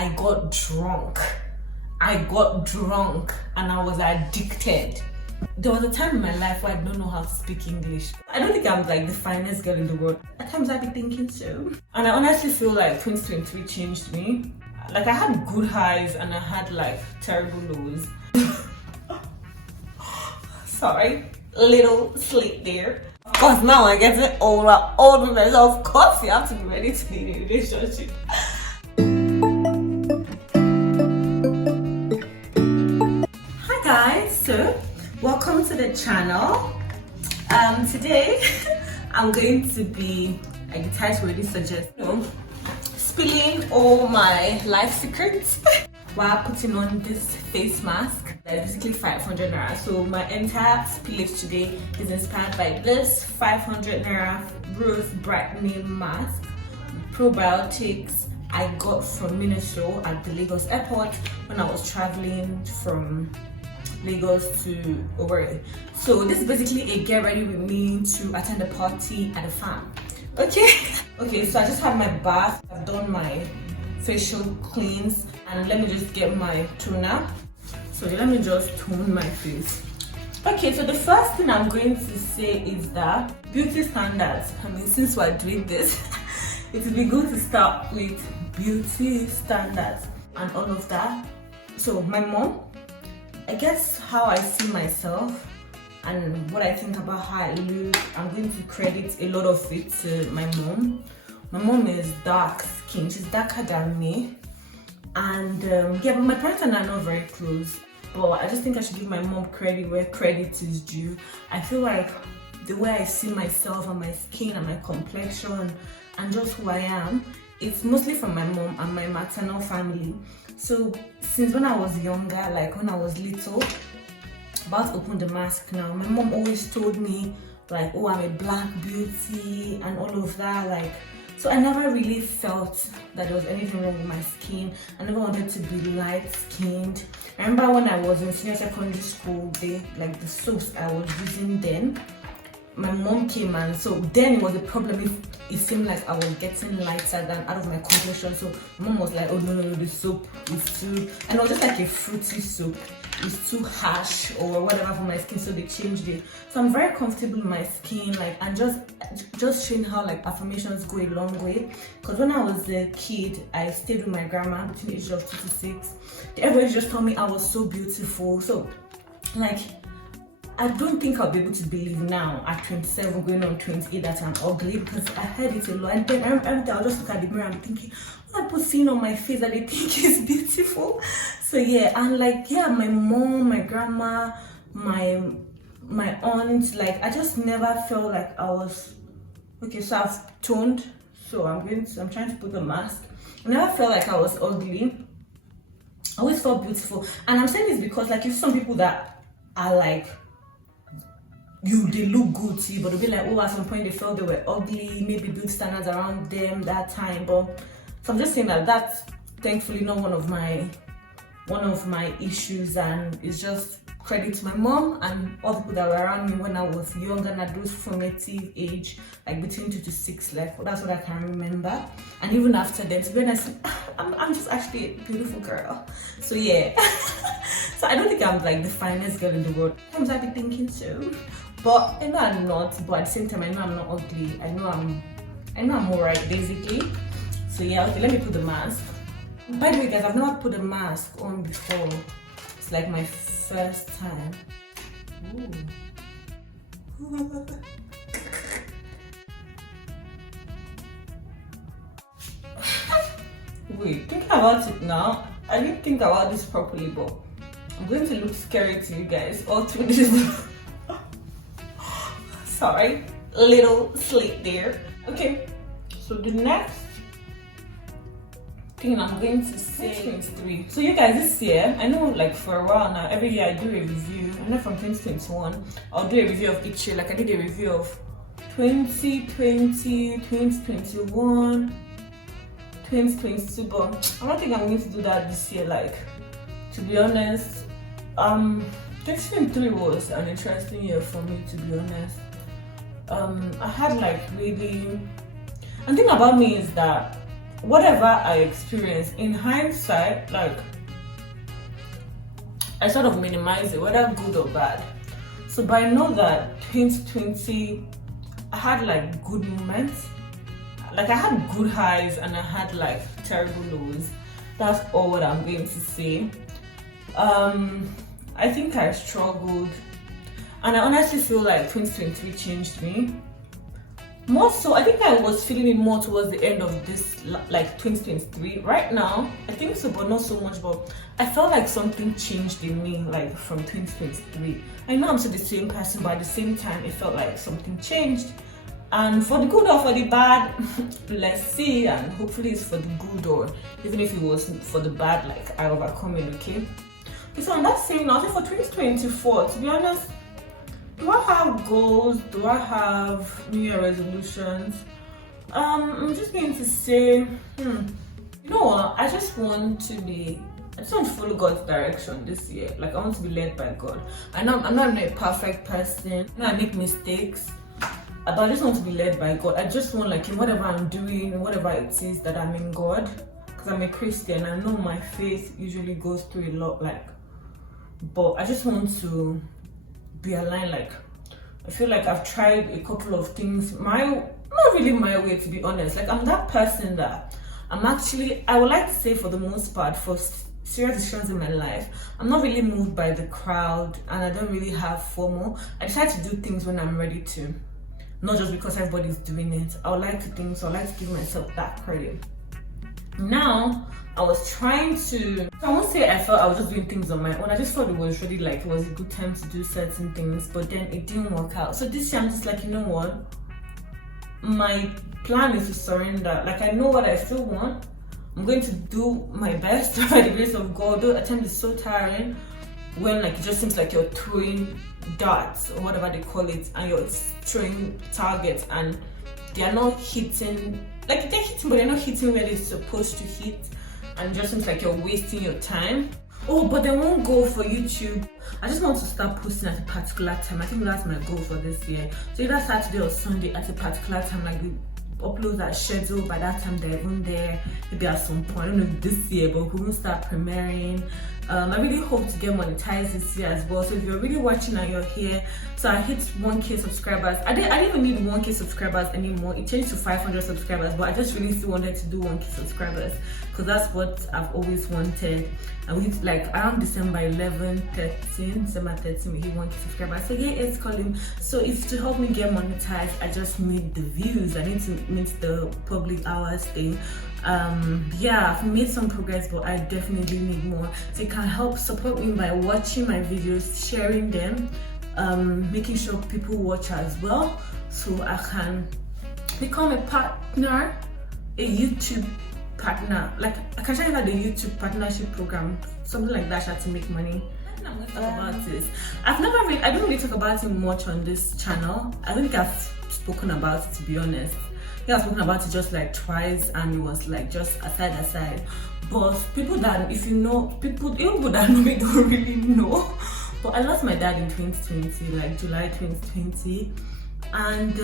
I got drunk and I was addicted. There was a time in my life where I don't know how to speak English. I don't think I'm like the finest girl in the world. At times I'd be thinking so. And I honestly feel like 2023 changed me. Like I had good highs and I had like terrible lows. Sorry, little slip there. Of course, now I get it older, so of course you have to be ready to be in a relationship. Hi guys, so welcome to the channel. Today I'm going to be, like the title already suggests, spilling all my life secrets while putting on this face mask that is basically 500 naira. So my entire spillage today is inspired by this 500 naira rose brightening mask, probiotics I got from Miniso at the Lagos airport when I was traveling from Lagos to Owerri. So this is basically a get ready with me to attend a party at a farm. Okay, so I just had my bath, I've done my facial cleanse, and let me just get my toner. So let me just tone my face. Okay, so the first thing I'm going to say is that beauty standards. I mean, since we're doing this, it would be good to start with beauty standards and all of that. So my mom, I guess how I see myself and what I think about how I look, I'm going to credit a lot of it to my mom. My mom is dark skinned, she's darker than me. And yeah, but my parents and I are not very close. But I just think I should give my mom credit where credit is due. I feel like the way I see myself and my skin and my complexion and just who I am, it's mostly from my mom and my maternal family. So since when I was younger, like when I was little, about to open the mask now, my mom always told me like, oh, I'm a black beauty and all of that. Like, so I never really felt that there was anything wrong with my skin. I never wanted to be light skinned. I remember when I was in senior secondary school, like the soaps I was using then, my mom came, and so then it was a problem if it seemed like I was getting lighter than out of my complexion. So mom was like, oh no, the soap is too, and it was just like a fruity soap, it's too harsh or whatever for my skin, so they changed it. So I'm very comfortable in my skin, like, and just showing how like affirmations go a long way. Because when I was a kid, I stayed with my grandma between the ages of 2 to 6. Everybody just told me I was so beautiful. So like, I don't think I'll be able to believe now at 27 going on 28 that I'm ugly, because I heard it a lot. And then every time I'll just look at the mirror and thinking, what are people seeing on my face that they think is beautiful? So yeah, and like, yeah, my mom, my grandma, my aunt, like, I just never felt like I was, okay, so I've toned, so I'm trying to put a mask. I never felt like I was ugly. I always felt beautiful. And I'm saying this because like, if some people that are like, they look good to you, but they'll be like, oh, at some point they felt they were ugly, maybe beauty standards around them that time. But so I'm just saying that that's thankfully not one of my issues, and it's just credit to my mom and all the people that were around me when I was younger and at those formative age, like between 2 to 6, like, well, that's what I can remember. And even after then, to be honest, I'm just actually a beautiful girl. So yeah. So I don't think I'm like the finest girl in the world. Sometimes I'd be thinking so. But I know I'm not, but at the same time I know I'm not ugly. I know I'm alright basically. So yeah, okay, let me put the mask. By the way guys, I've never put a mask on before. It's like my first time. Ooh. Wait, thinking about it now, I didn't think about this properly, but I'm going to look scary to you guys all through this. Sorry, little slip there. Okay, so the next thing I'm going to say is 3. So you guys, this year, I know like for a while now, every year I do a review. I know from 2021, I'll do a review of each year. Like I did a review of 2020, 2021, 2022, but I don't think I'm going to do that this year. Like, to be honest, 2023 was an interesting year for me, to be honest. I had like really, and the thing about me is that whatever I experienced, in hindsight, like, I sort of minimize it, whether good or bad. So, but I know that 2020, I had like good moments. Like, I had good highs and I had like terrible lows. That's all what I'm going to say. I think I struggled, and I honestly feel like 2023 changed me. More so, I think I was feeling it more towards the end of this, like 2023. Right now, I think so, but not so much. But I felt like something changed in me, like from 2023. I know I'm still the same person, but at the same time, it felt like something changed. And for the good or for the bad, let's see. And hopefully it's for the good, or even if it was for the bad, like I overcome it, okay? So on that same note, for 2024, to be honest, do I have goals? Do I have New Year resolutions? I'm just going to say, you know what? I just want to follow God's direction this year. Like, I want to be led by God. I know I'm not a perfect person. I know I make mistakes, but I just want to be led by God. I just want, like, in whatever I'm doing, whatever it is, that I'm in God. Because I'm a Christian. I know my faith usually goes through a lot, like, but I just want to be aligned. Like, I feel like I've tried a couple of things, not really my way, to be honest. Like, I'm that person that I would like to say, for the most part, for serious decisions in my life, I'm not really moved by the crowd, and I don't really have FOMO. I try to do things when I'm ready to, not just because everybody's doing it. I would like to think so. I like to give myself that credit. Now, I was trying to, I won't say I felt I was just doing things on my own. I just thought it was really, like, it was a good time to do certain things, but then it didn't work out. So this year I'm just like, you know what? My plan is to surrender. Like, I know what I still want. I'm going to do my best by the grace of God. Though at times it's so tiring when, like, it just seems like you're throwing darts or whatever they call it, and you're throwing targets and they are not hitting. Like, they're hitting, but they're not hitting where they're supposed to hit, and it just seems like you're wasting your time. Oh, but they won't go for YouTube. I just want to start posting at a particular time. I think that's my goal for this year. So either Saturday or Sunday at a particular time, like the uploads are scheduled by that time, they're even there. Maybe at some point, I don't know if this year, but we will start premiering. I really hope to get monetized this year as well. So if you're really watching and you're here, so I hit 1K subscribers. I didn't even need 1K subscribers anymore. It changed to 500 subscribers, but I just really still wanted to do 1K subscribers because that's what I've always wanted. And we hit, like, around December 13, we hit 1K subscribers. So yeah, it's calling. So if to help me get monetized, I just need the views. I need to meet the public hours thing. Yeah, I've made some progress, but I definitely need more. So you can help support me by watching my videos, sharing them, making sure people watch as well, so I can become a partner, a YouTube partner. Like, I can try out the YouTube partnership program, something like that, to make money. I'm going to talk about this. I don't really talk about it much on this channel. I don't think I've spoken about it, to be honest. I've spoken about it just like twice, and it was like just aside. But people that, if you know, people that know me don't really know. But I lost my dad in 2020, like July 2020, and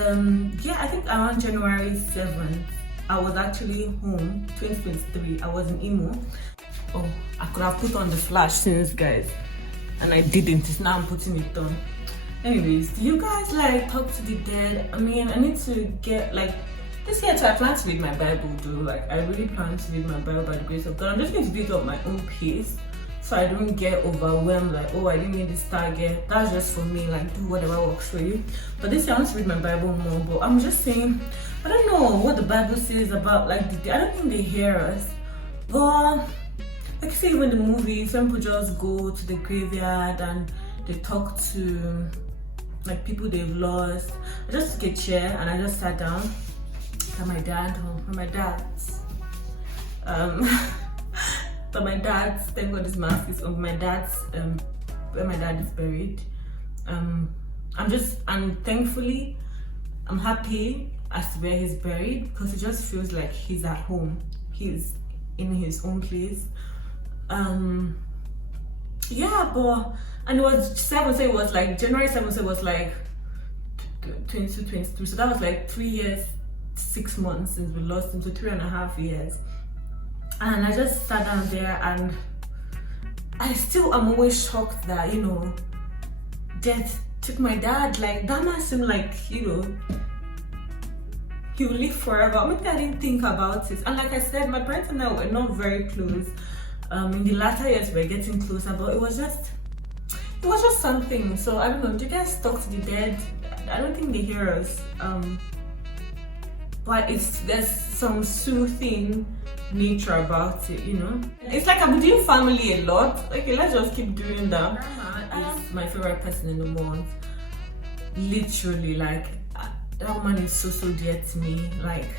yeah, I think around January 7th, I was actually home. 2023, I was in Imo. Oh, I could have put on the flash since, guys, and I didn't. It's now I'm putting it on. Anyways, do you guys like talk to the dead? I mean, I need to get, like, this year, so I plan to read my Bible, though. Like, I really plan to read my Bible by the grace of God. I'm just going to do it at my own pace, so I don't get overwhelmed, like, oh, I didn't need this target. That's just for me, like, do whatever works for you. But this year, I want to read my Bible more, but I'm just saying, I don't know what the Bible says about, like, I don't think they hear us. But, like, see, even the movies, some people just go to the graveyard and they talk to, like, people they've lost. I just took a chair and I just sat down. But my dad's, thank God this mask is on. My dad's, where my dad is buried. Thankfully, I'm happy as to where he's buried, because it just feels like he's at home. He's in his own place. Yeah, and it was 7th, so it was like January 7th, so it was like 22, 23. So that was like 3 years, 6 months since we lost him, so 3.5 years. And I just sat down there, and I still am always shocked that, you know, death took my dad. Like, that man seemed like, you know, he will live forever. Maybe I didn't think about it. And like I said, my parents and I were not very close. In the latter years, we're getting closer, but it was just something. So I don't know, do you guys talk to the dead? I don't think they hear us. But there's some soothing nature about it, you know. It's like I'm doing family a lot. Okay, let's just keep doing that. Grandma is my favorite person in the world. Literally, like, that woman is so dear to me. Like,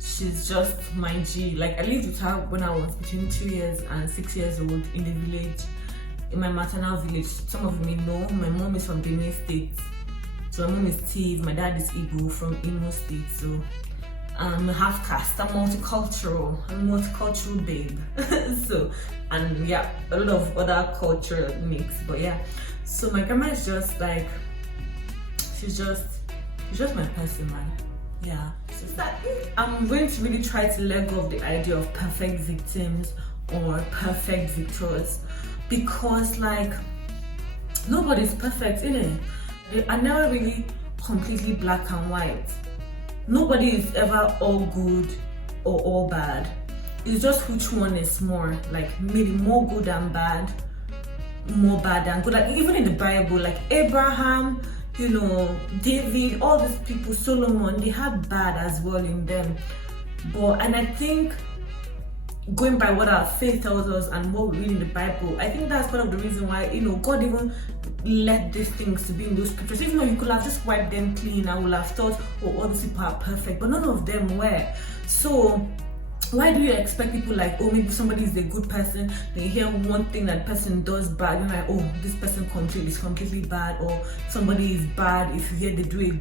she's just my G. Like, I lived with her when I was between 2 years and 6 years old in the village, in my maternal village. Some of you may know, my mom is from Benin State. So my mom is Steve, my dad is Igbo from Imo State. So I'm half caste, I'm multicultural babe. So, and yeah, a lot of other culture mix, but yeah. So my grandma is just like, she's just my person, man. Yeah. So I'm going to really try to let go of the idea of perfect victims or perfect victors, because like, nobody's perfect, innit? They are never really completely black and white. Nobody is ever all good or all bad. It's just which one is more, like maybe more good than bad, more bad than good. Like even in the Bible, like Abraham, you know, David, all these people, Solomon, they had bad as well in them. And I think going by what our faith tells us and what we read in the Bible, I think that's one of the reasons why, you know, God even let these things to be in those scriptures. Even though he could have just wiped them clean, I would have thought, oh, all these people are perfect, but none of them were. So why do you expect people like, oh, maybe somebody is a good person, they hear one thing that person does bad, you're like, oh, this person is completely bad, or somebody is bad if you hear they do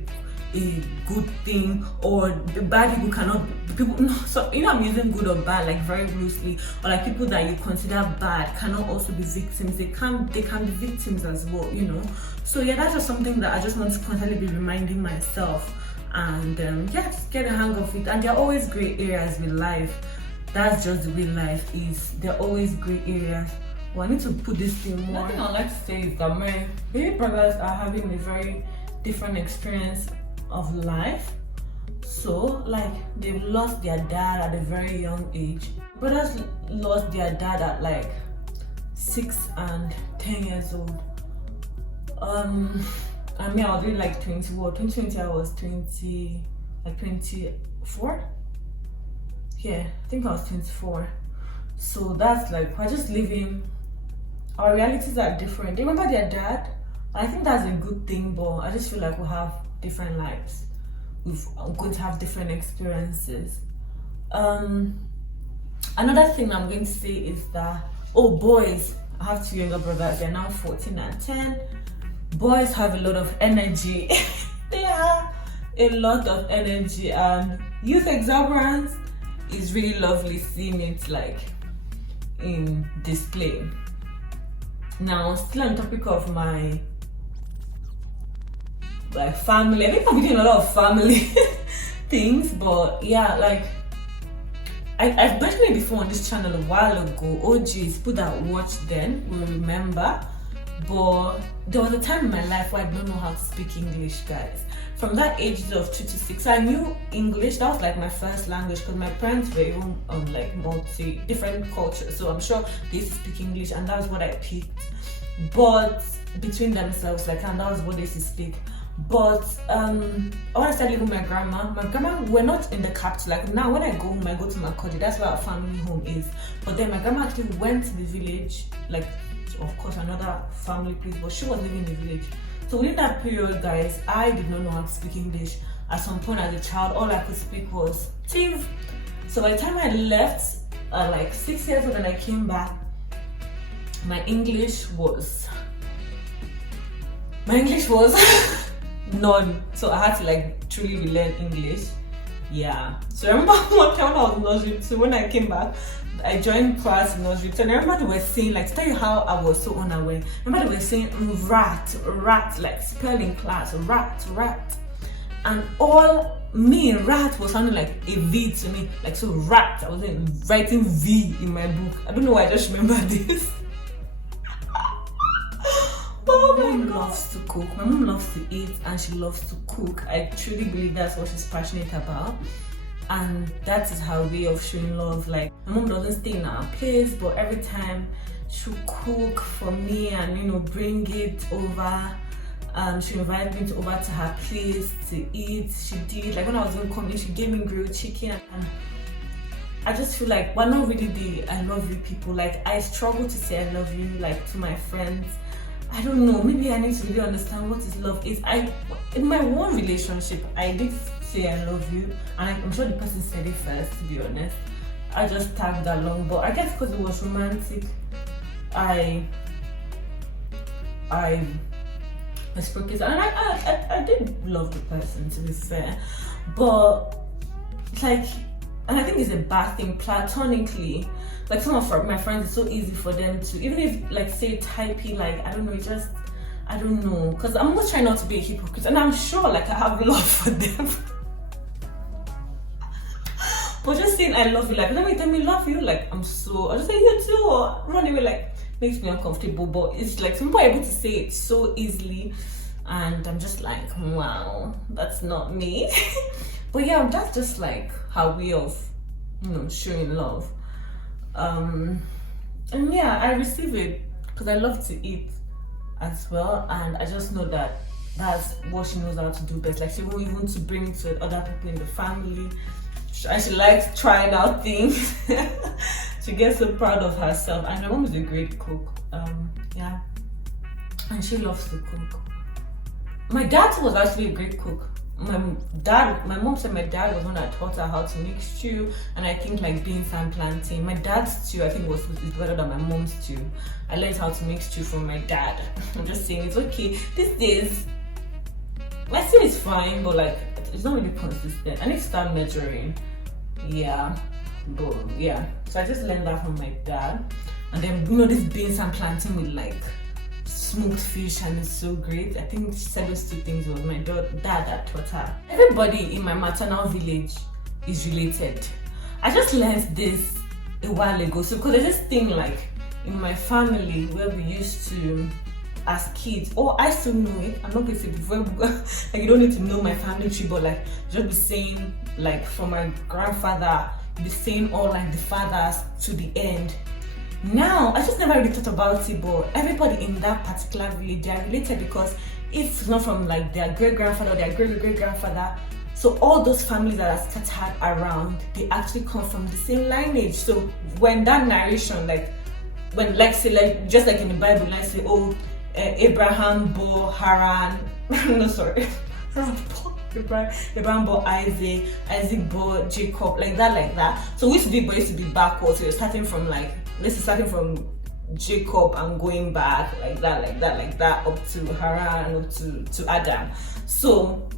a good thing, or the bad people cannot, people, no, so you know, I'm using good or bad like very loosely, or like people that you consider bad cannot also be victims. They can be victims as well, you know. So yeah, that's just something that I just want to constantly be reminding myself, and yeah, just get a hang of it. And there are always gray areas with life. That's just the way life is. There are always gray areas. Well, I need to put this thing more. One thing I'd like to say is that my baby brothers are having a very different experience of life. So like, they've lost their dad at a very young age. Brothers lost their dad at like 6 and 10 years old. I mean, I was really like 2020 I was 24. Yeah, I think I was 24. So that's like, we're just living, our realities are different. They remember their dad. I think that's a good thing, but I just feel like we have different lives. I'm going to have different experiences. Another thing I'm going to say is that, oh, boys, I have 2 younger brothers, they're now 14 and 10. Boys have a lot of energy. They have a lot of energy, and youth exuberance is really lovely seeing it like in display. Now, still on the topic of my like family, I think I'm doing a lot of family things, but yeah, like I've mentioned it before on this channel a while ago. OGs, people that watched then will remember, but there was a time in my life where I didn't know how to speak English, guys. From that age of 2 to 6, I knew English. That was like my first language, because my parents were even like different cultures, so I'm sure they used to speak English, and that was what I picked. But between themselves, like, and that was what they used to speak. But when I started living with my grandma, we're not in the capital. Like now, when I go home, I go to Makodi. That's where our family home is. But then my grandma actually went to the village, like, of course, another family place, but she was living in the village. So within that period, guys, I did not know how to speak English. At some point as a child, all I could speak was Tiv. So by the time I left, like 6 years old, and I came back, my English was none. So I had to like truly relearn English. Yeah. So I remember one time when I was in nursery, so when I came back, I joined class in nursery. So I remember they were saying, like, to tell you how I was so unaware, I remember they were saying rat, like spelling class, rat. And all me, rat was sounding like a V to me. Like, so rat, I was writing V in my book. I don't know why I just remember this. Oh my mom loves to cook. My mom loves to eat and she loves to cook. I truly believe that's what she's passionate about. And that is her way of showing love. Like, my mom doesn't stay in our place, but every time she'll cook for me and, you know, bring it over. She invited me over to her place to eat. She did. Like, when I was in comedy, she gave me grilled chicken. And I just feel like we're not really the I love you people. Like, I struggle to say I love you, like, to my friends. I don't know, maybe I need to really understand what is love is. In my one relationship, I did say I love you, and I'm sure the person said it first, to be honest. I just tagged along, but I guess because it was romantic, I spoke it, and I did love the person, to be fair, but like, and I think it's a bad thing platonically. Like, some of my friends, it's so easy for them to, even if, like, say typing, like, I don't know, I don't know, because I'm not trying not to be a hypocrite, and I'm sure, like, I have love for them. But just saying I love you, like, let me tell me love you, like, I'll just say you too, or run away, like, makes me uncomfortable. But it's like some people are able to say it so easily, and I'm just like, wow, that's not me. But yeah, that's just like her way of, you know, showing love. And yeah, I receive it because I love to eat as well, and I just know that that's what she knows how to do best. Like, she won't even to bring it to other people in the family, and she likes trying out things. She gets so proud of herself, and my mom is a great cook. Yeah, and she loves to cook. My dad was actually a great cook. My mom said my dad was one that taught her how to make stew, and I think like beans and plantain. My dad's stew, I think, is better than my mom's stew. I learned how to make stew from my dad. I'm just saying, it's okay. These days, my stew is fine, but like, it's not really consistent. I need to start measuring. Yeah, but yeah. So I just learned that from my dad, and then, you know, this beans and plantain with like smoked fish, and it's so great. I think she said those two things. Was my dad that taught her. Everybody in my maternal village is related. I just learned this a while ago. So because there's this thing like in my family where we used to, as kids, or I still know it, I'm not going to say before, like, you don't need to know my family tree, but like, just be saying, like, from my grandfather, be saying all like the fathers to the end. Now, I just never really thought about it, but everybody in that particular village, they are related, because if it's not from like their great-grandfather or their great-great-grandfather, so all those families that are scattered around, they actually come from the same lineage. So when that narration, like, when, like, say, like, just like in the Bible, like, say, oh, Abraham bore Haran, no, sorry, Abraham bore Isaac, Isaac bore Jacob, like that. So we used to be backwards. So you're starting from like, let's say starting from Jacob and going back like that up to Haran, up to Adam. So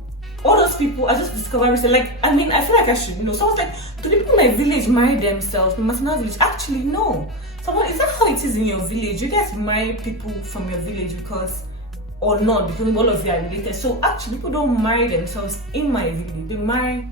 all those people, I just discovered recently, like, I mean, I feel like I should know. So I was like, do the people in my village marry themselves, my maternal village? Actually, no. So is that how it is in your village? You guys marry people from your village because, or not, because all of you are related. So actually, people don't marry themselves in my village. They marry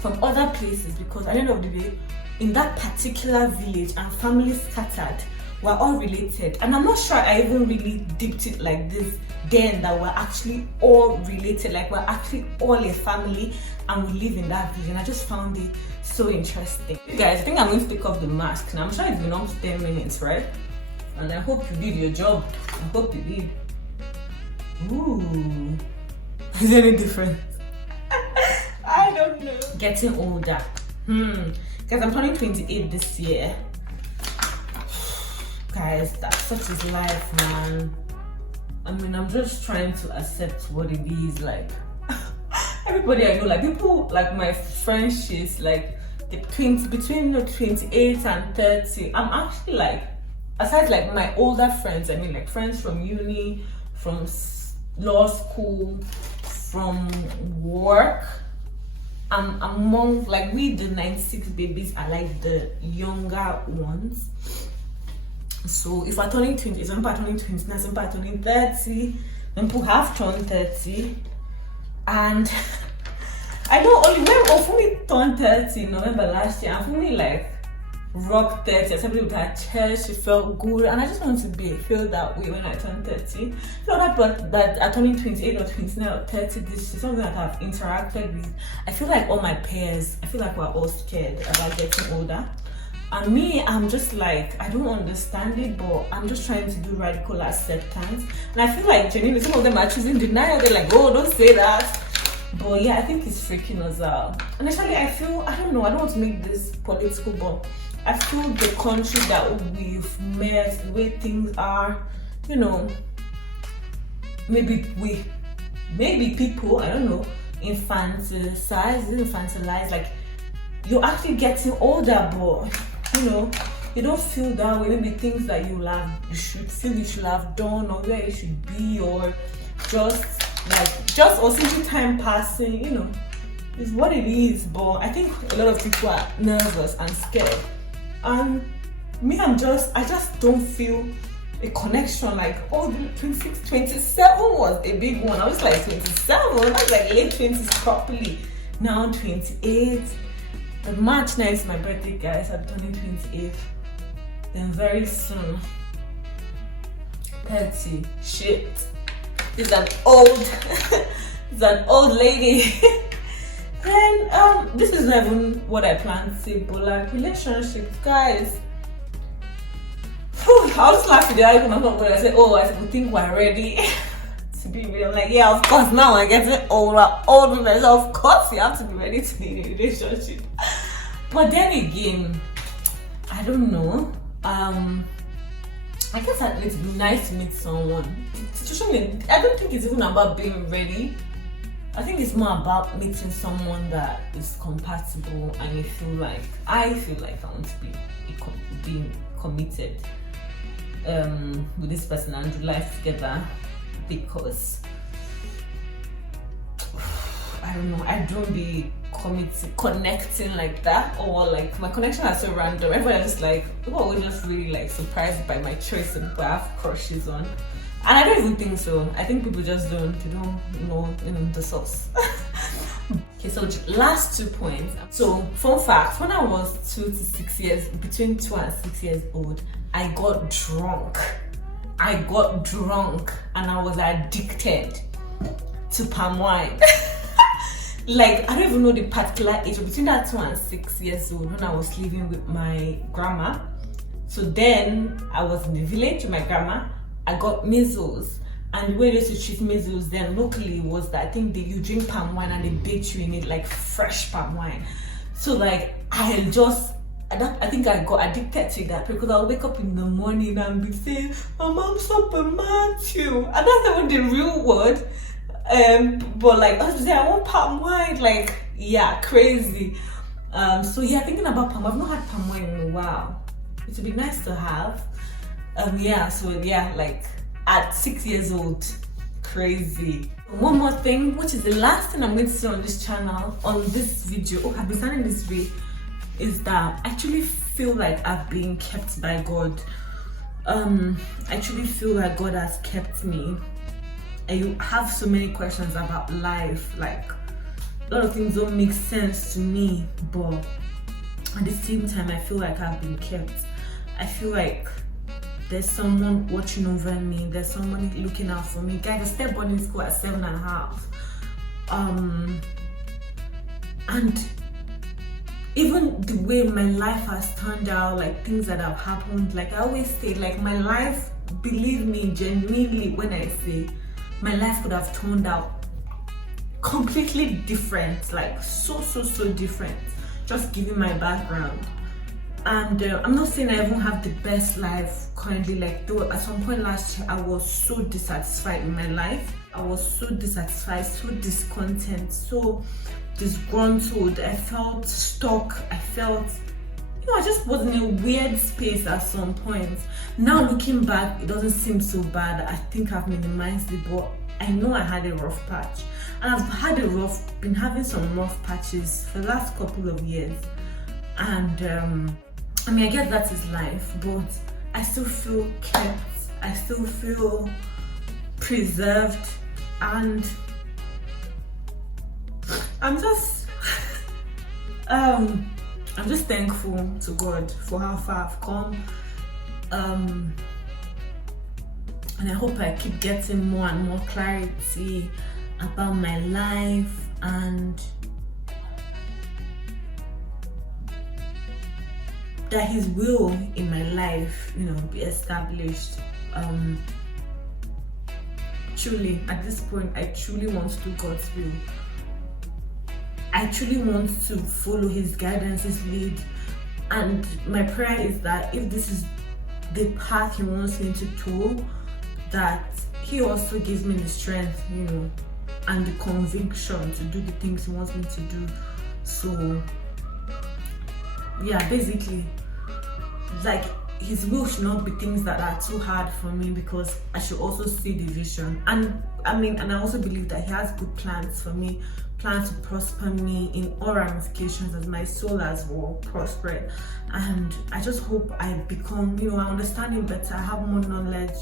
from other places, because at the end of the day, in that particular village and families scattered, we're all related. And I'm not sure I even really dipped it like this then, that we're actually all related, like we're actually all a family and we live in that village. And I just found it so interesting. You guys, I think I'm going to take off the mask now. I'm sure it's been almost 10 minutes, right? And I hope you did your job. I hope you did. Ooh, is there any difference? I don't know. Getting older. Guys, I'm turning 28 this year. Guys, that's such is life, man. I mean, I'm just trying to accept what it is. Like, everybody I know, like people, like my friendships, like between 28 and 30, I'm actually like, aside like my older friends, I mean like friends from uni, from law school, from work, I'm among, like, we the 96 babies are like the younger ones. So if I'm turning 20, some people are turning 29, some people are turning 30, some people have turned 30, and I know only when Ofumi turned 30 in November last year, and Ofumi like rock 30, somebody with her chest, she felt good, and I just want to feel that way when I turn 30. So that at turning 28 or 29 or 30, this is something that I've interacted with. I feel like all my peers, I feel like we're all scared about getting older. And me, I'm just like, I don't understand it, but I'm just trying to do radical acceptance. And I feel like genuinely some of them are choosing denial. They're like, oh, don't say that. But yeah, I think it's freaking us out. And actually, I feel, I don't know, I don't want to make this political, but I feel the country that we've met, the way things are, you know, maybe people, I don't know, infantilize, like you're actually getting older, but you know, you don't feel that way. Maybe things that you should have done, or where you should be, or just or simply time passing, you know, is what it is. But I think a lot of people are nervous and scared. And me, I just don't feel a connection. Like, oh, 26, 27 was a big one. I was like 27, I was like late 20s properly. Now 28. The March 9th is my birthday, guys. I'm turning 28. Then very soon, 30. Shit. It's an old lady. And this is not even what I plan to say, but like relationships, guys. Whew, I was laughing the icon when I said, oh, I think we're ready to be real. Like, yeah, of course, now I'm getting older, old women, so of course you have to be ready to be in a relationship. But then again, I don't know. I guess it would be nice to meet someone. I don't think it's even about being ready. I think it's more about meeting someone that is compatible, and I feel like I want to be being committed with this person and do life together, because I don't know, I don't be connecting like that, or like my connection are so random. Everybody is like, oh, we're just really like surprised by my choice and people I have crushes on. And I don't even think so. I think people just don't know, the source. Okay, so last 2 points. So, fun fact, when I was between 2 and 6 years old, I got drunk. And I was addicted to palm wine. Like, I don't even know the particular age, but between that 2 and 6 years old, when I was living with my grandma. So then I was in the village with my grandma. I got measles, and the way they used to treat measles then locally was that I think you drink palm wine and they bathe you in it, like fresh palm wine. So like I think I got addicted to that, because I'll wake up in the morning and be saying, my mom's up a Matthew, and that's not the real word. But like I was saying, I want palm wine, like, yeah, crazy. So yeah, thinking about palm wine, I've not had palm wine in a while. It would be nice to have. Like at 6 years old, crazy. One more thing, which is the last thing I'm going to say on this channel, on this video, I've been standing this way, is that I actually feel like I've been kept by God. I actually feel like God has kept me. I have so many questions about life, like a lot of things don't make sense to me, but at the same time I feel like I've been kept. I feel like there's someone watching over me, there's someone looking out for me. Guys, I stepped boarding school at 7.5. And even the way my life has turned out, like things that have happened, like I always say, like my life, believe me genuinely when I say, my life could have turned out completely different, like so different, just given my background. And I'm not saying I even have the best life currently, like though at some point last year I was so dissatisfied with my life. I was so dissatisfied, so discontent, so disgruntled. I felt stuck. I felt, I just was in a weird space at some point. Now looking back, it doesn't seem so bad. I think I've minimized it, but I know I had a rough patch. And I've been having some rough patches for the last couple of years. And I mean, I guess that is life, but I still feel kept. I still feel preserved, and I'm just I'm just thankful to God for how far I've come, and I hope I keep getting more and more clarity about my life, and that His will in my life, be established. Truly, at this point, I truly want to do God's will. I truly want to follow His guidance, His lead, and my prayer is that if this is the path He wants me to tour, that He also gives me the strength, and the conviction to do the things He wants me to do. So yeah, basically, like, His will should not be things that are too hard for me, because I should also see the vision. And I also believe that He has good plans for me, plans to prosper me in all ramifications, as my soul as well prospered. And I just hope I become, I understand Him better, I have more knowledge,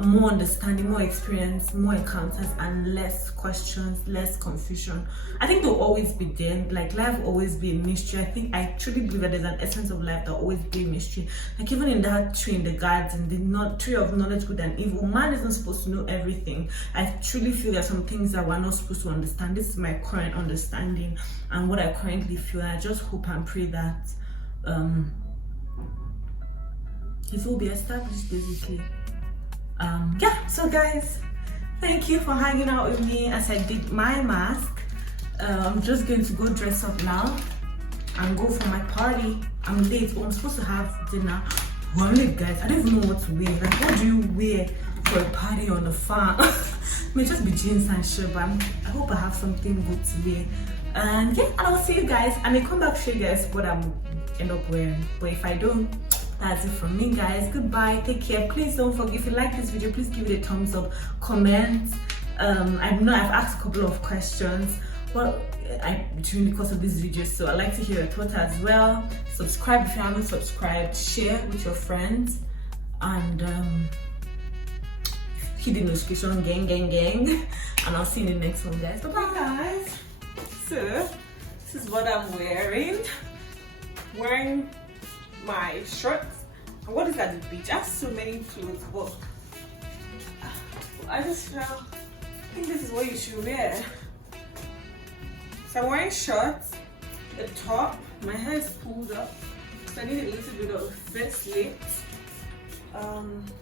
more understanding, more experience, more encounters, and less questions, less confusion. I think they'll always be there. Like, life will always be a mystery. I truly believe that there's an essence of life that will always be a mystery. Like, even in that tree in the garden, the tree of knowledge, good and evil, man isn't supposed to know everything. I truly feel there's some things that we're not supposed to understand. This is my current understanding and what I currently feel. I just hope and pray that His will be established, basically. Yeah, so guys, thank you for hanging out with me as I did my mask. I'm just going to go dress up now and go for my party. I'm late. I'm supposed to have dinner. Well, I'm late, guys. I don't even know what to wear. Like, what do you wear for a party on the farm? It may just be jeans and shirt, but I hope I have something good to wear. And yeah, and I'll see you guys. I may come back to show you guys what I'm end up wearing, but if I don't, that's it from me, guys. Goodbye, take care. Please don't forget, if you like this video, please give it a thumbs up, comment. I know I've asked a couple of questions during the course of this video, so I'd like to hear your thoughts as well. Subscribe if you haven't subscribed, share with your friends, and hit the notification gang, and I'll see you in the next one, guys. Bye guys. So this is what I'm wearing my shorts. And what is at the beach? I have so many clothes, but I think this is what you should wear. So I'm wearing shorts, a top, my hair is pulled up, so I need a little bit of face lift.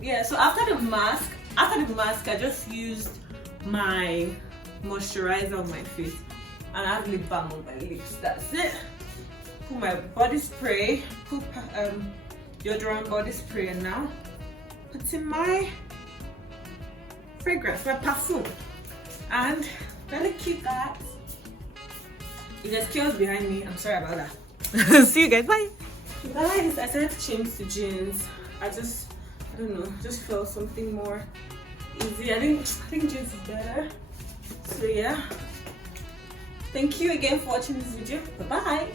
Yeah, so after the mask, I just used my moisturizer on my face, and I have lip balm on my lips. That's it. Put my body spray, put deodorant body spray now. Put in my fragrance, my perfume, and very cute, guys. If there's chaos behind me, I'm sorry about that. See you guys, bye. Guys, I decided to change to jeans. I don't know, just felt something more easy. I think jeans is better. So yeah, thank you again for watching this video. Bye bye.